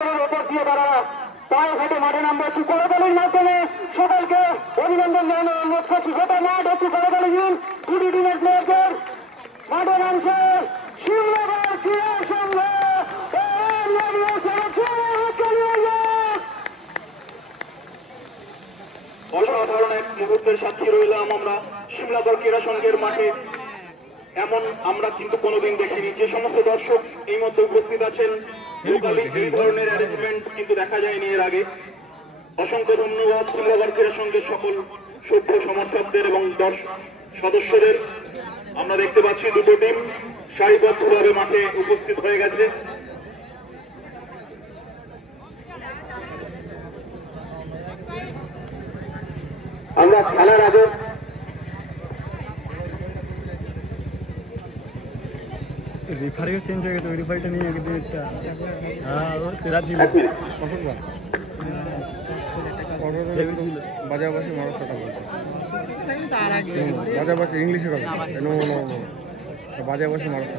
ওপর দিয়ে তারা পায়ে হেঁটে মাঠে নামবে। একটু কোলাকুলির মাধ্যমে সকলকে অভিনন্দন জানানো অনুরোধ করছি। গোটা মাঠ একটু কোলাকুলি দিন। দুটি টিমের প্লেয়ারদের মাঠে নামছে শিমলাগড় ক্রীড়া সংঘ। অসাধারণ এক মুহূর্তের সাক্ষী রইলাম আমরা শিমলাগড় ক্রীড়া সংঘের মাঠে। এমন আমরা কিন্তু কোনোদিন দেখিনি। যে সমস্ত দর্শক এই মধ্যে উপস্থিত আছেন, লোকালি এই ধরনের অ্যারেঞ্জমেন্ট কিন্তু দেখা যায়নি এর আগে। অসংখ্য ধন্যবাদ শিমলাগড় ক্রীড়া সংঘের সকল সভ্য সমর্থকদের এবং সদস্যদের। আমরা দেখতে পাচ্ছি দুটো টিম সারিবদ্ধভাবে মাঠে উপস্থিত হয়ে গেছে। আমরা খেলার আগে রেফারিও চেঞ্জ হয়ে গেছে। ওই রেফারিটা নিয়ে একদিন একটা সেরা ছিল। বাজাবাসী মহারাষ্ট্রটা বলতো বাজাবাসী ইংলিশে কথা বাজাবাসী মহারাষ্ট্র